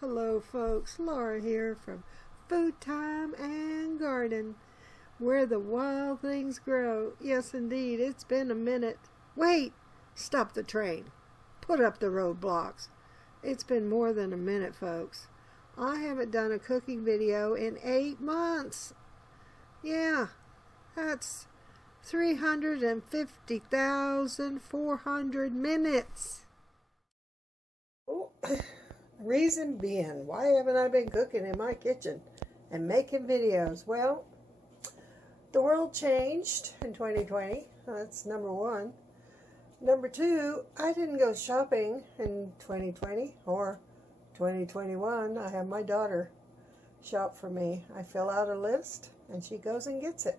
Hello folks, Laura here from Food Thyme and Garden, where the wild things grow. Yes indeed, it's been a minute. Wait! Stop the train. Put up the roadblocks. It's been more than a minute, folks. I haven't done a cooking video in 8 months. Yeah, that's 350,400 minutes. Oh. Reason being, why haven't I been cooking in my kitchen and making videos? Well, the world changed in 2020. That's number one. Number two, I didn't go shopping in 2020 or 2021. I have my daughter shop for me. I fill out a list and she goes and gets it.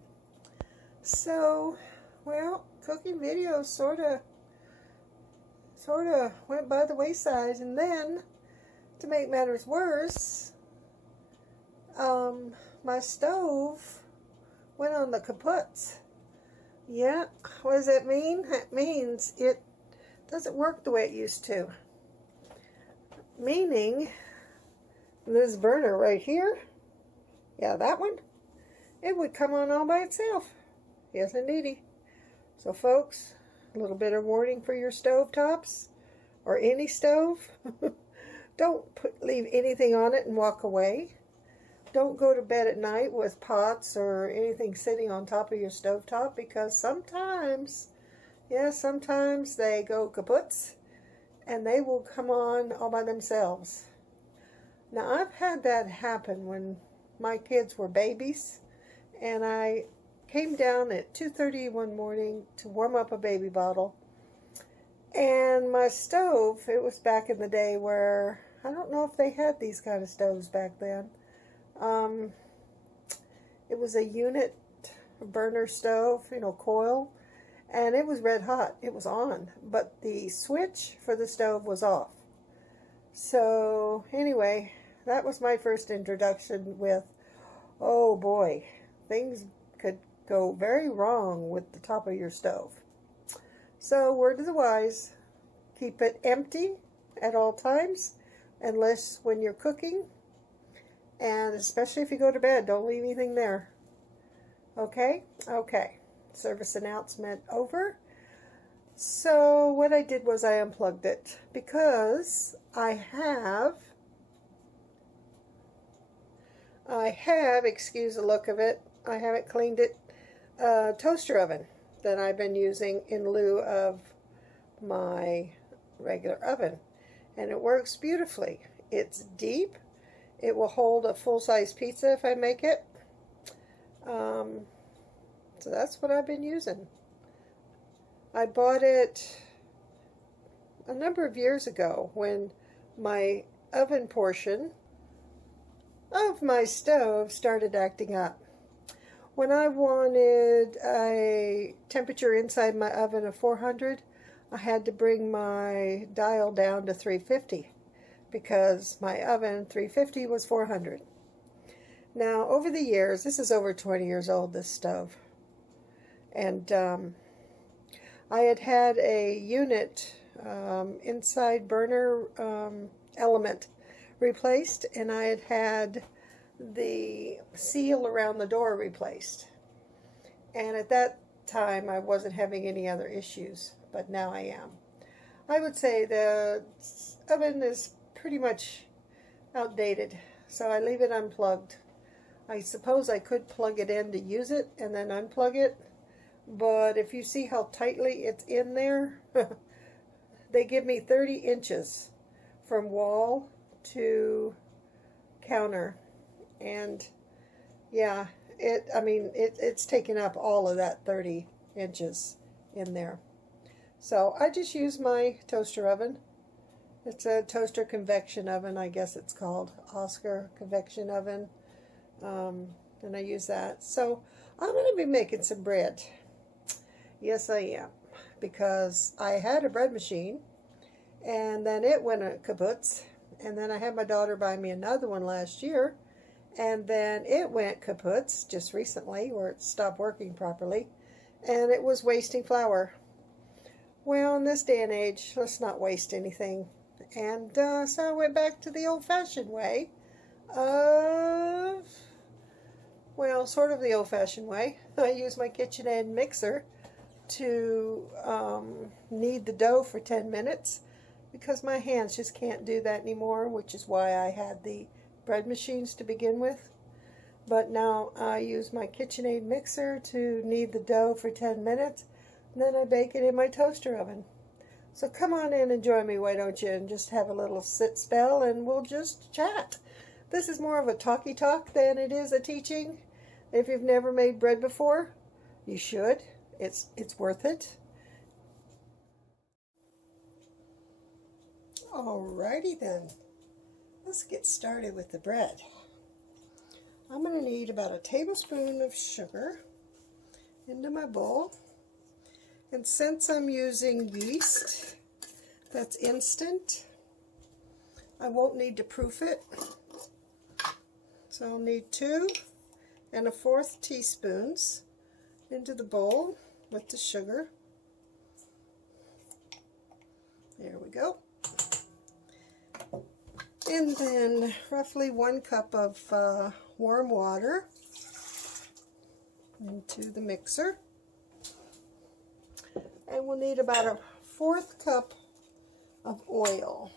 So, well, cooking videos sort of went by the wayside. And then, to make matters worse, my stove went on the kaputs. Yeah, what does that mean? That means it doesn't work the way it used to. Meaning, this burner right here, yeah, that one, it would come on all by itself. Yes, indeedy. So, folks, a little bit of warning for your stove tops, or any stove. Don't leave anything on it and walk away. Don't go to bed at night with pots or anything sitting on top of your stovetop, because sometimes they go kaputs and they will come on all by themselves. Now, I've had that happen when my kids were babies, and I came down at 2:30 one morning to warm up a baby bottle. And my stove, it was back in the day where, I don't know if they had these kind of stoves back then. It was a unit burner stove, coil, and it was red hot. It was on, but the switch for the stove was off. So anyway, that was my first introduction with, oh boy, things could go very wrong with the top of your stove. So, word of the wise, keep it empty at all times, unless when you're cooking, and especially if you go to bed, don't leave anything there. Okay? Okay. Service announcement over. So, what I did was I unplugged it, because I have, excuse the look of it, I haven't cleaned it, toaster oven that I've been using in lieu of my regular oven, and it works beautifully. It's deep. It will hold a full-size pizza if I make it. So that's what I've been using. I bought it a number of years ago when my oven portion of my stove started acting up. When I wanted a temperature inside my oven of 400, I had to bring my dial down to 350, because my oven 350 was 400. Now, over the years, this is over 20 years old, this stove, and I had a unit inside burner element replaced, and I had the seal around the door replaced. And at that time, I wasn't having any other issues, but now I am. I would say the oven is pretty much outdated, so I leave it unplugged. I suppose I could plug it in to use it and then unplug it, but if you see how tightly it's in there, they give me 30 inches from wall to counter. And yeah, it's taken up all of that 30 inches in there. So I just use my toaster oven. It's a toaster convection oven, I guess it's called, Oscar convection oven. And I use that. So I'm going to be making some bread. Yes, I am, because I had a bread machine, and then it went kaputs, and then I had my daughter buy me another one last year. And then it went kaputs just recently, where it stopped working properly, and it was wasting flour. Well, in this day and age, let's not waste anything. And so I went back to the old-fashioned way of, well, sort of the old-fashioned way. I use my KitchenAid mixer to knead the dough for 10 minutes because my hands just can't do that anymore, which is why I had the bread machines to begin with. But now I use my KitchenAid mixer to knead the dough for 10 minutes, and then I bake it in my toaster oven. So come on in and join me, why don't you, and just have a little sit spell and we'll just chat. This is more of a talky talk than it is a teaching. If you've never made bread before, you should. It's worth it. Alrighty then, let's get started with the bread. I'm going to need about a tablespoon of sugar into my bowl. And since I'm using yeast that's instant, I won't need to proof it. So I'll need 2 1/4 teaspoons into the bowl with the sugar. There we go. And then roughly 1 cup of warm water into the mixer. And we'll need about a 1/4 cup of oil.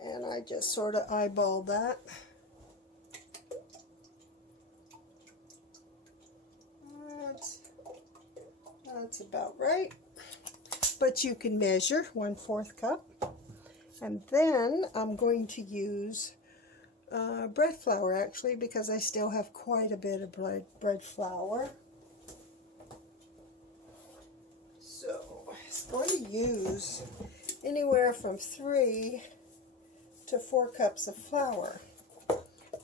And I just sort of eyeball that. That's about right. But you can measure 1/4 cup. And then I'm going to use bread flour, actually, because I still have quite a bit of bread flour. So I'm going to use anywhere from 3 to 4 cups of flour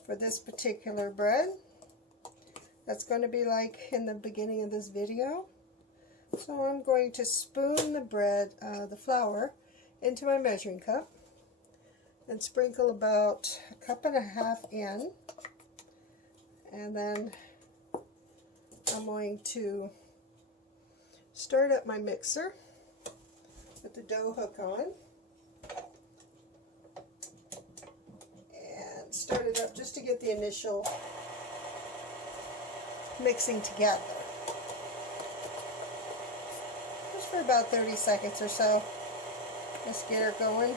for this particular bread. That's going to be like in the beginning of this video. So I'm going to spoon the flour into my measuring cup and sprinkle about 1.5 cups in, and then I'm going to start up my mixer with the dough hook on and start it up just to get the initial mixing together, just for about 30 seconds or so. Let's get her going,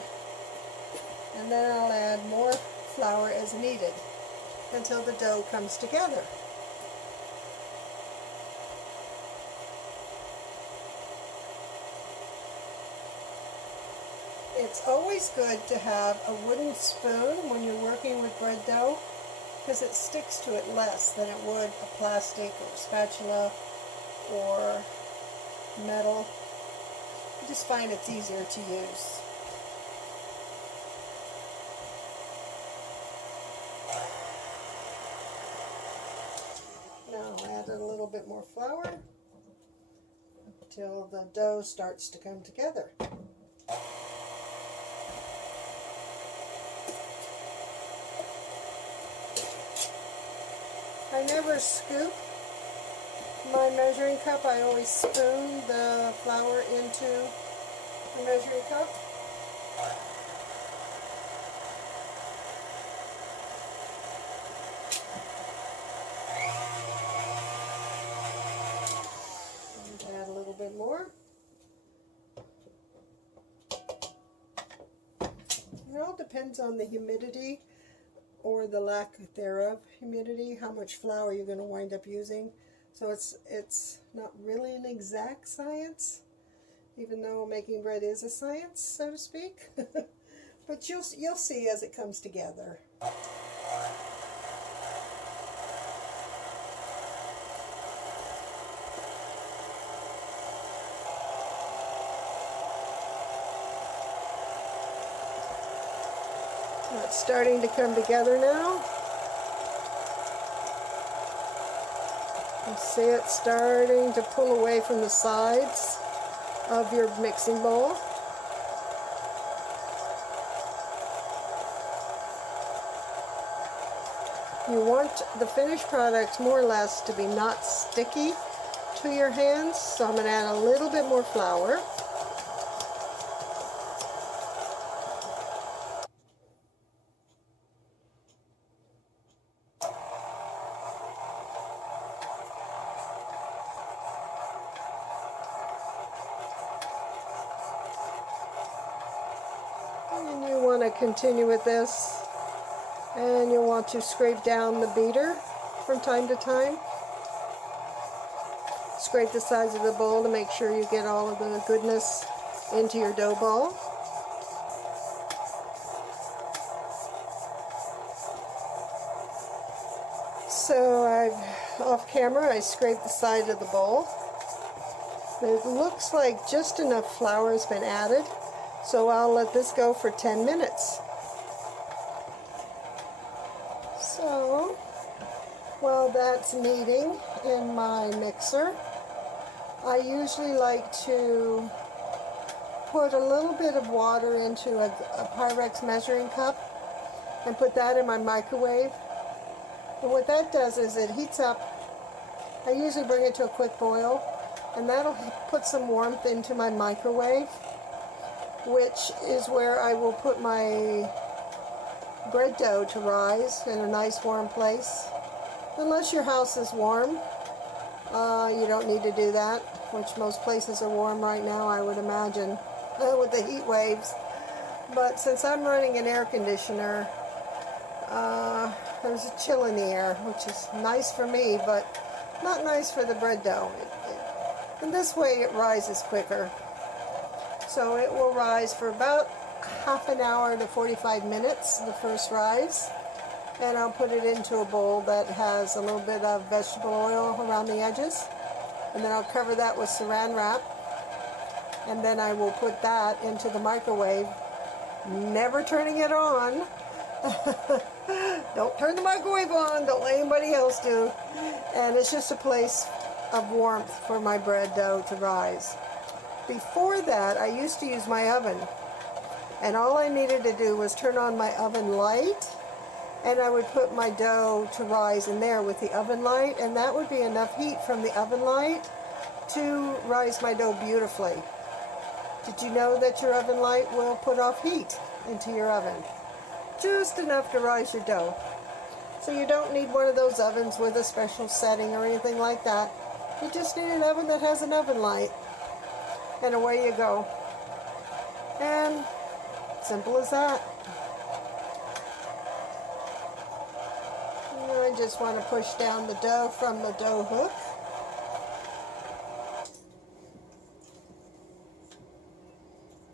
and then I'll add more flour as needed until the dough comes together. It's always good to have a wooden spoon when you're working with bread dough because it sticks to it less than it would a plastic or spatula or metal. I just find it's easier to use. Now I'll add a little bit more flour until the dough starts to come together. I never scoop my measuring cup. I always spoon the flour into the measuring cup. And add a little bit more. It all depends on the humidity or the lack thereof humidity, how much flour you're going to wind up using. So it's not really an exact science, even though making bread is a science, so to speak. But you'll see as it comes together. It's starting to come together now. You see it starting to pull away from the sides of your mixing bowl. You want the finished product more or less to be not sticky to your hands, so I'm going to add a little bit more flour. want to continue with this, and you'll want to scrape down the beater from time to time. Scrape the sides of the bowl to make sure you get all of the goodness into your dough ball. So off camera, I scraped the side of the bowl. It looks like just enough flour has been added, so I'll let this go for 10 minutes. So, while that's kneading in my mixer, I usually like to put a little bit of water into a Pyrex measuring cup and put that in my microwave. And what that does is it heats up. I usually bring it to a quick boil, and that'll put some warmth into my microwave, which is where I will put my bread dough to rise in a nice warm place. Unless your house is warm, you don't need to do that, which most places are warm right now, I would imagine, with the heat waves. But since I'm running an air conditioner, there's a chill in the air, which is nice for me, but not nice for the bread dough. And this way it rises quicker. So it will rise for about half an hour to 45 minutes, the first rise. And I'll put it into a bowl that has a little bit of vegetable oil around the edges. And then I'll cover that with saran wrap. And then I will put that into the microwave, never turning it on. Don't turn the microwave on, don't let anybody else do. And it's just a place of warmth for my bread dough to rise. Before that, I used to use my oven. And all I needed to do was turn on my oven light, and I would put my dough to rise in there with the oven light, and that would be enough heat from the oven light to rise my dough beautifully. Did you know that your oven light will put off heat into your oven? Just enough to rise your dough. So you don't need one of those ovens with a special setting or anything like that. You just need an oven that has an oven light. And away you go. And simple as that. And I just want to push down the dough from the dough hook.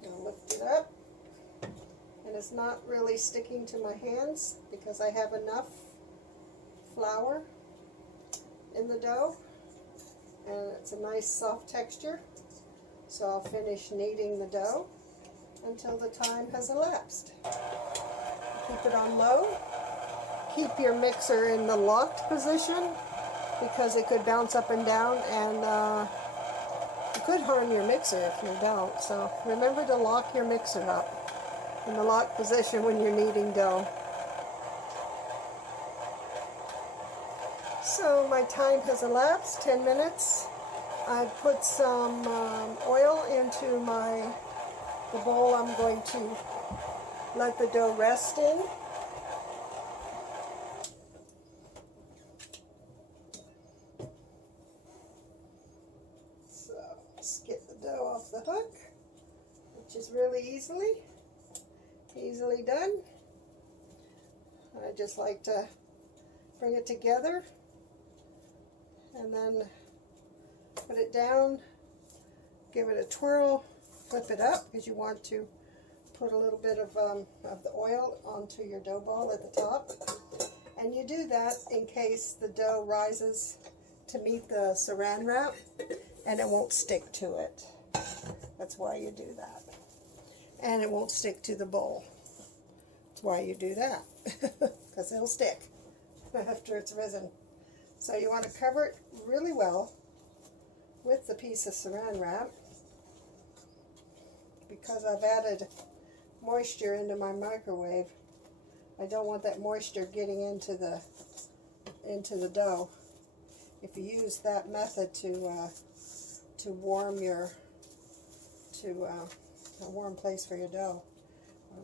I'll lift it up. And it's not really sticking to my hands because I have enough flour in the dough. And it's a nice soft texture. So I'll finish kneading the dough until the time has elapsed. Keep it on low. Keep your mixer in the locked position because it could bounce up and down, and it could harm your mixer if you don't. So remember to lock your mixer up in the locked position when you're kneading dough. So my time has elapsed, 10 minutes. I put some oil into the bowl I'm going to let the dough rest in. So just get the dough off the hook, which is really easily done. I just like to bring it together and then put it down, give it a twirl, flip it up because you want to put a little bit of the oil onto your dough ball at the top. And you do that in case the dough rises to meet the saran wrap and it won't stick to it. That's why you do that. And it won't stick to the bowl. That's why you do that, because it'll stick after it's risen. So you want to cover it really well with the piece of saran wrap. Because I've added moisture into my microwave, I don't want that moisture getting into the dough. If you use that method to warm a warm place for your dough,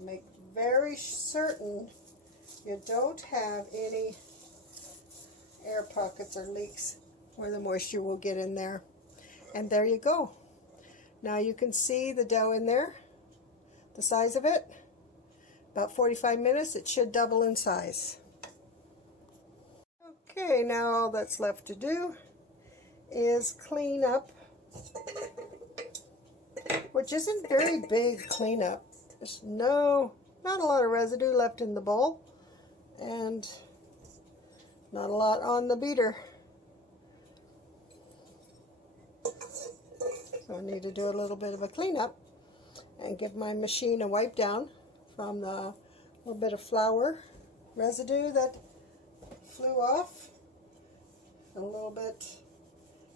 make very certain you don't have any air pockets or leaks where the moisture will get in there. And there you go. Now you can see the dough in there, the size of it, About 45 minutes, it should double in size. Okay, now all that's left to do is clean up, which isn't very big cleanup. There's not a lot of residue left in the bowl, and not a lot on the beater. So I need to do a little bit of a cleanup and give my machine a wipe down from the little bit of flour residue that flew off, a little bit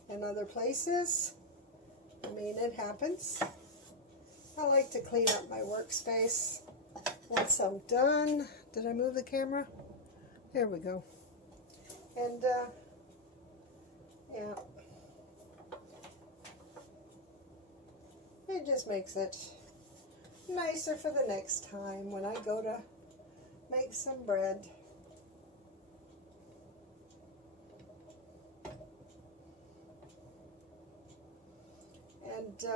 in other places. I mean, it happens. I like to clean up my workspace once I'm done. Did I move the camera? There we go. And yeah, it just makes it nicer for the next time when I go to make some bread. And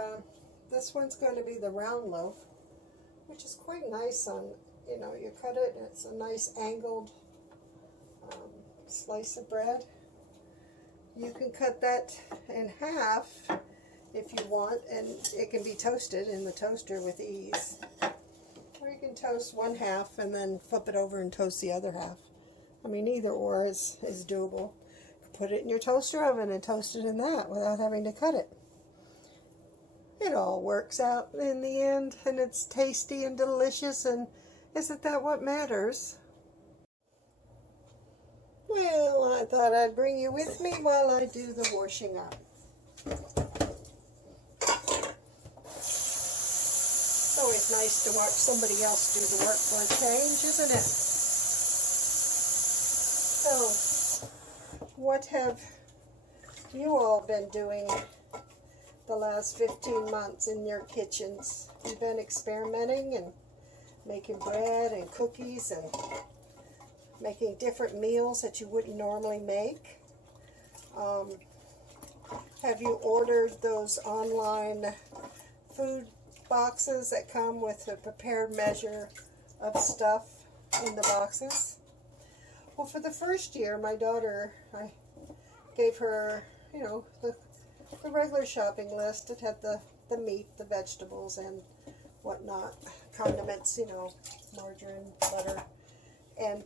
this one's going to be the round loaf, which is quite nice on, you know, you cut it and it's a nice angled slice of bread. You can cut that in half if you want, and it can be toasted in the toaster with ease. Or you can toast one half and then flip it over and toast the other half. I mean, either or is doable. You can put it in your toaster oven and toast it in that without having to cut it. It all works out in the end, and it's tasty and delicious, and isn't that what matters? Well, I thought I'd bring you with me while I do the washing up. It's always nice to watch somebody else do the work for a change, isn't it? So, what have you all been doing the last 15 months in your kitchens? You've been experimenting and making bread and cookies and making different meals that you wouldn't normally make. Have you ordered those online food boxes that come with a prepared measure of stuff in the boxes? Well, for the first year, my daughter, I gave her, you know, the regular shopping list. It had the meat, the vegetables, and whatnot, condiments, you know, margarine, butter. And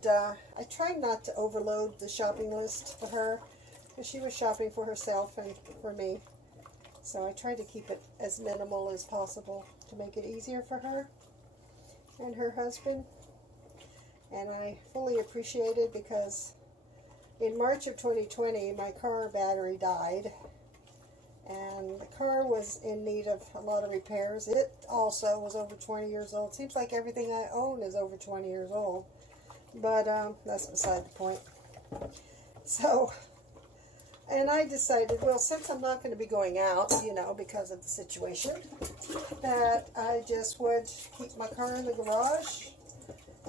I tried not to overload the shopping list for her, because she was shopping for herself and for me. So I tried to keep it as minimal as possible to make it easier for her and her husband. And I fully appreciate it, because in March of 2020, my car battery died. And the car was in need of a lot of repairs. It also was over 20 years old. Seems like everything I own is over 20 years old. But that's beside the point. So, and I decided, well, since I'm not going to be going out, you know, because of the situation, that I just would keep my car in the garage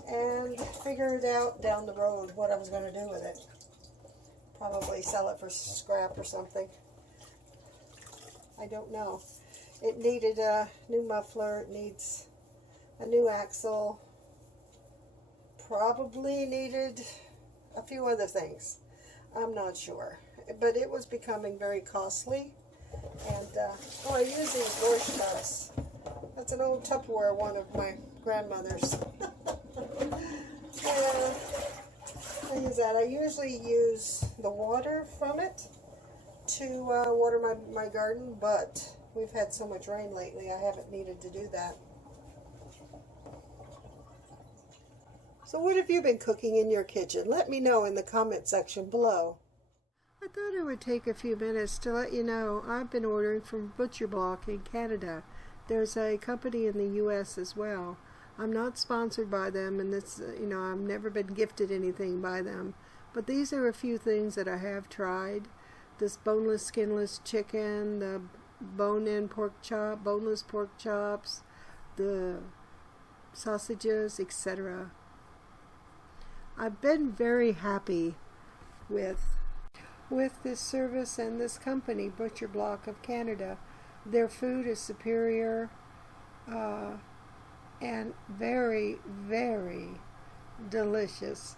and figure it out down the road what I was going to do with it. Probably sell it for scrap or something. I don't know. It needed a new muffler. It needs a new axle. Probably needed a few other things. I'm not sure. But it was becoming very costly. And, I use these wash tubs. That's an old Tupperware one of my grandmother's. I use that. I usually use the water from it to water my garden, but we've had so much rain lately I haven't needed to do that. So what have you been cooking in your kitchen? Let me know in the comment section below. I thought I would take a few minutes to let you know I've been ordering from Butcher Block in Canada. There's a company in the US as well. I'm not sponsored by them, and this, you know, I've never been gifted anything by them. But these are a few things that I have tried. This boneless, skinless chicken, the bone-in pork chop, boneless pork chops, the sausages, etc. I've been very happy with this service and this company, Butcher Block of Canada. Their food is superior. and very, very delicious.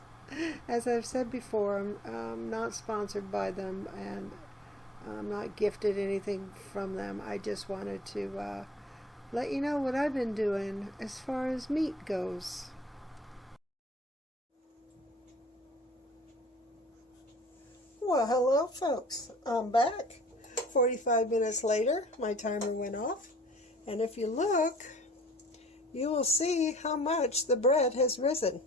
As I've said before, I'm not sponsored by them, and I'm not gifted anything from them. I just wanted to let you know what I've been doing as far as meat goes. Well, hello folks. I'm back. 45 minutes later, my timer went off. And if you look, you will see how much the bread has risen.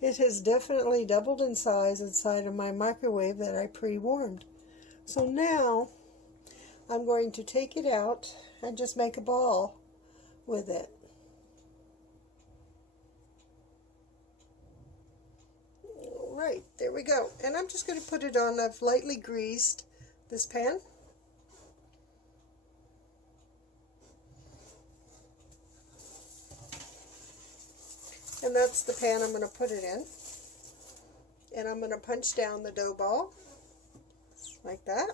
It has definitely doubled in size inside of my microwave that I pre-warmed. So now I'm going to take it out and just make a ball with it. Right, there we go. And I'm just going to put it on. I've lightly greased this pan. And that's the pan I'm going to put it in. And I'm going to punch down the dough ball like that.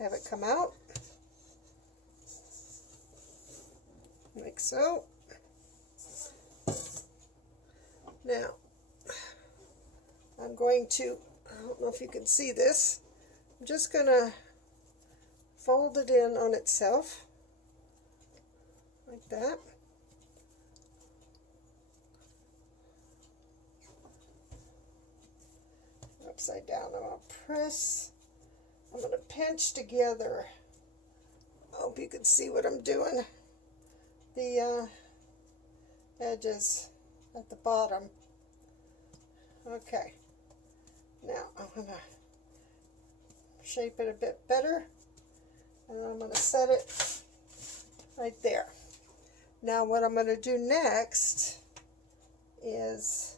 Have it come out like so. Now, I'm going to, I don't know if you can see this, I'm just going to fold it in on itself like that. Upside down. I'm going to press, I'm going to pinch together. I hope you can see what I'm doing. The edges at the bottom. Okay. Now I'm going to shape it a bit better, and I'm going to set it right there. Now what I'm going to do next is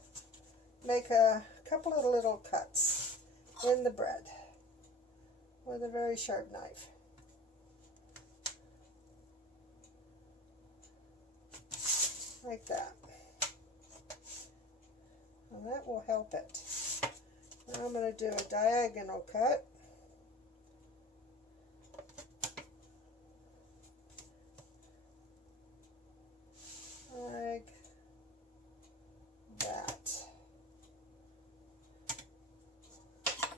make a couple of little cuts in the bread with a very sharp knife. Like that. And that will help it. Now I'm going to do a diagonal cut. Like that.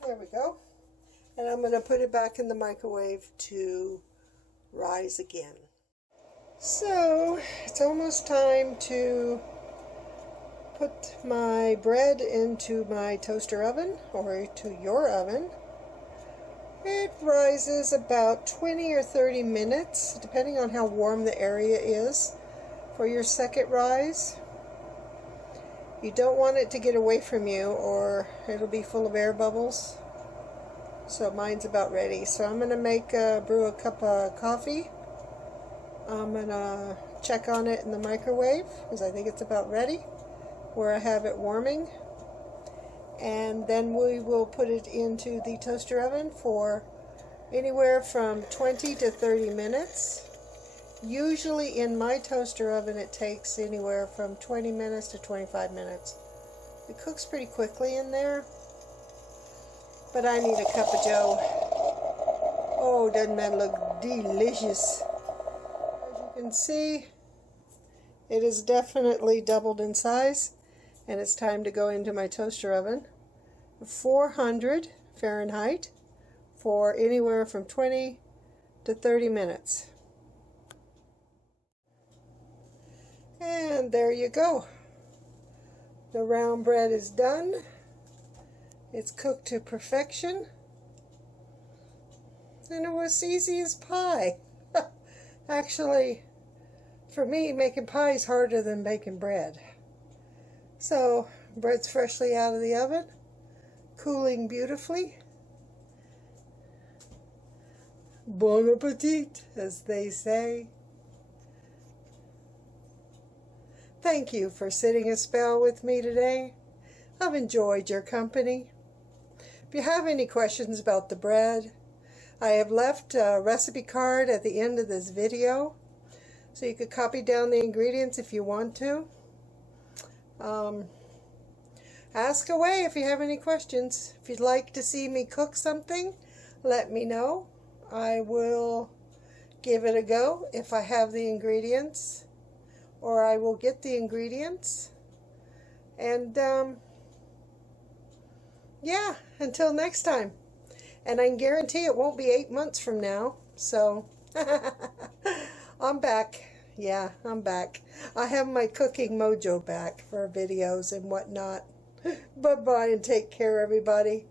There we go. And I'm going to put it back in the microwave to rise again. So it's almost time to put my bread into my toaster oven, or to your oven. It rises about 20 or 30 minutes, depending on how warm the area is, for your second rise. You don't want it to get away from you, or it'll be full of air bubbles. So mine's about ready. So I'm going to brew a cup of coffee. I'm going to check on it in the microwave, because I think it's about ready, where I have it warming. And then we will put it into the toaster oven for anywhere from 20 to 30 minutes. Usually in my toaster oven it takes anywhere from 20 minutes to 25 minutes. It cooks pretty quickly in there, but I need a cup of joe. Oh, doesn't that look delicious? As you can see, it is definitely doubled in size, and it's time to go into my toaster oven. 400 Fahrenheit for anywhere from 20 to 30 minutes. And there you go. The round bread is done. It's cooked to perfection. And it was easy as pie. Actually, for me, making pie is harder than baking bread. So, bread's freshly out of the oven, cooling beautifully. Bon appetit, as they say. Thank you for sitting a spell with me today. I've enjoyed your company. If you have any questions about the bread, I have left a recipe card at the end of this video, so you could copy down the ingredients if you want to. Ask away if you have any questions. If you'd like to see me cook something, let me know. I will give it a go if I have the ingredients. or I will get the ingredients. And yeah, until next time. And I can guarantee it won't be 8 months from now. So I'm back. Yeah, I'm back. I have my cooking mojo back for videos and whatnot. Bye-bye and take care, everybody.